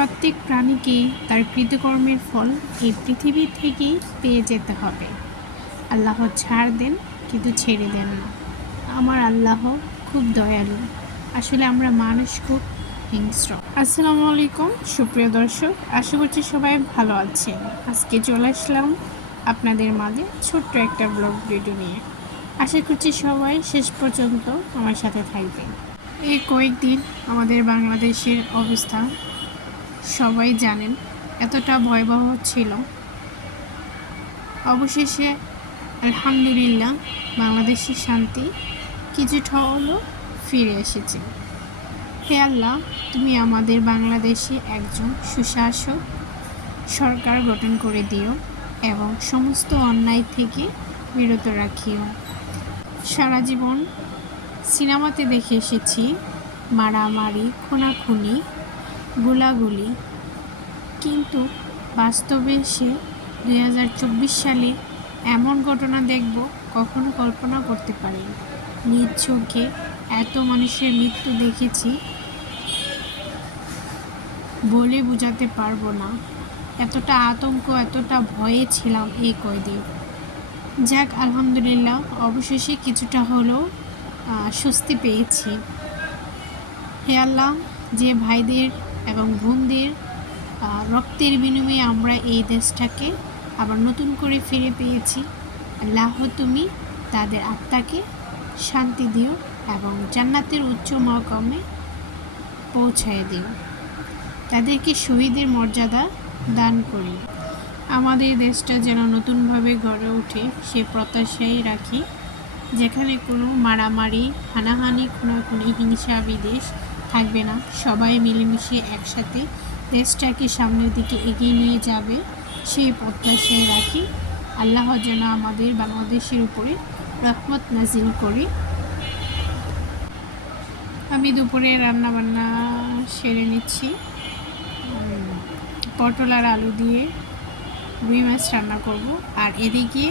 প্রত্যেক প্রাণীকে তার কৃতকর্মের ফল এই পৃথিবী থেকেই পেয়ে যেতে হবে। আল্লাহ ছাড় দেন, কিন্তু ছেড়ে দেন না। আমার আল্লাহ খুব দয়ালু। আসলে আমরা মানুষ খুব হিংস্র। আসসালামু আলাইকুম, সুপ্রিয় দর্শক, আশা করছি সবাই ভালো আছেন। আজকে চলে আসলাম আপনাদের মাঝে ছোট্ট একটা ব্লগ ভিডিও নিয়ে। আশা করছি সবাই শেষ পর্যন্ত আমার সাথে থাকবে এই কয়েকদিন আমাদের বাংলাদেশের অবস্থা সবাই জানেন, এতটা ভয়াবহ ছিল। অবশেষে আলহামদুলিল্লাহ বাংলাদেশের শান্তি কিছুটা হলো ফিরে এসেছে। হে আল্লাহ, তুমি আমাদের বাংলাদেশে একজন সুশাসক সরকার গঠন করে দিও এবং সমস্ত অন্যায় থেকে বিরত রাখিও। সারা জীবন সিনেমাতে দেখে এসেছি মারামারি, খুনাখুনি গোলাগুলি। কিন্তু বাস্তবে সে দুই হাজার চব্বিশ সালে এমন ঘটনা দেখব কখনো কল্পনা করতে পারিনি। নিজ চোখে এত মানুষের মৃত্যু দেখেছি বলে বোঝাতে পারব না। এতটা আতঙ্ক, এতটা ভয়ে ছিলাম এই কয়দিন। যাক, আলহামদুলিল্লাহ, অবশেষে কিছুটা হলেও স্বস্তি পেয়েছি। হে আল্লাহ, যে ভাইদের এবং বোনদের রক্তের বিনিময়ে আমরা এই দেশটাকে আবার নতুন করে ফিরে পেয়েছি। আল্লাহ তুমি তাদের আত্মাকে শান্তি দিও এবং জান্নাতের উচ্চ মহকমে পৌঁছায় দিও। তাদেরকে শহীদের মর্যাদা দান করি। আমাদের দেশটা যেন নতুনভাবে গড়ে ওঠে, সে প্রত্যাশাই রাখি। যেখানে কোনো মারামারি, হানাহানি, খুনাখুনি হিংসা বিদেশ থাকবে না। সবাই মিলেমিশে একসাথে দেশটাকে সামনের দিকে এগিয়ে নিয়ে যাবে সেই প্রত্যাশাই রাখি। আল্লাহ যেন আমাদের বাংলাদেশের উপরে রহমত নাজিল করে। আমি দুপুরে রান্না বান্না সেরে নিচ্ছি। পটল আর আলু দিয়ে রুই মাছ রান্না করব। আর এদিকে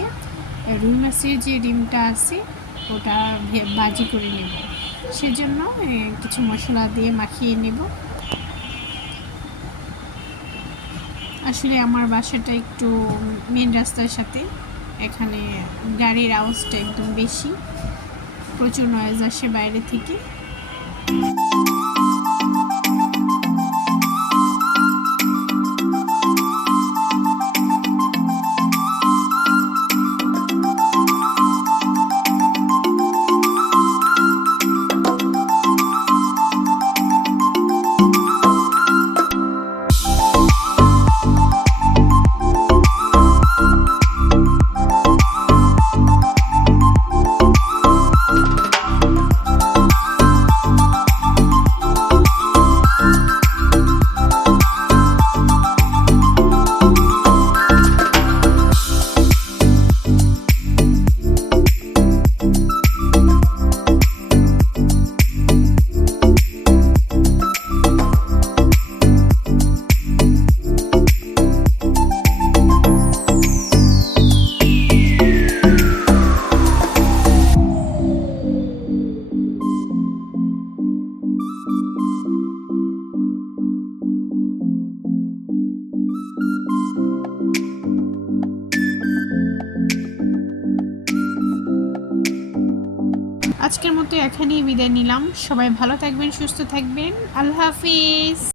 রুই মাছের যে ডিমটা আছে, ওটা ভাজি করে নেব। সেজন্য কিছু মশলা দিয়ে মাখিয়ে নেব। আসলে আমার বাসাটা একটু মেন রাস্তার সাথে। এখানে গাড়ির আওয়াজটা একদম বেশি। প্রচুর নয়েজ আসে বাইরে থেকে। আজকের মতো এখানেই বিদায় নিলাম। সবাই ভালো থাকবেন সুস্থ থাকবেন। আল্লাহ হাফিজ।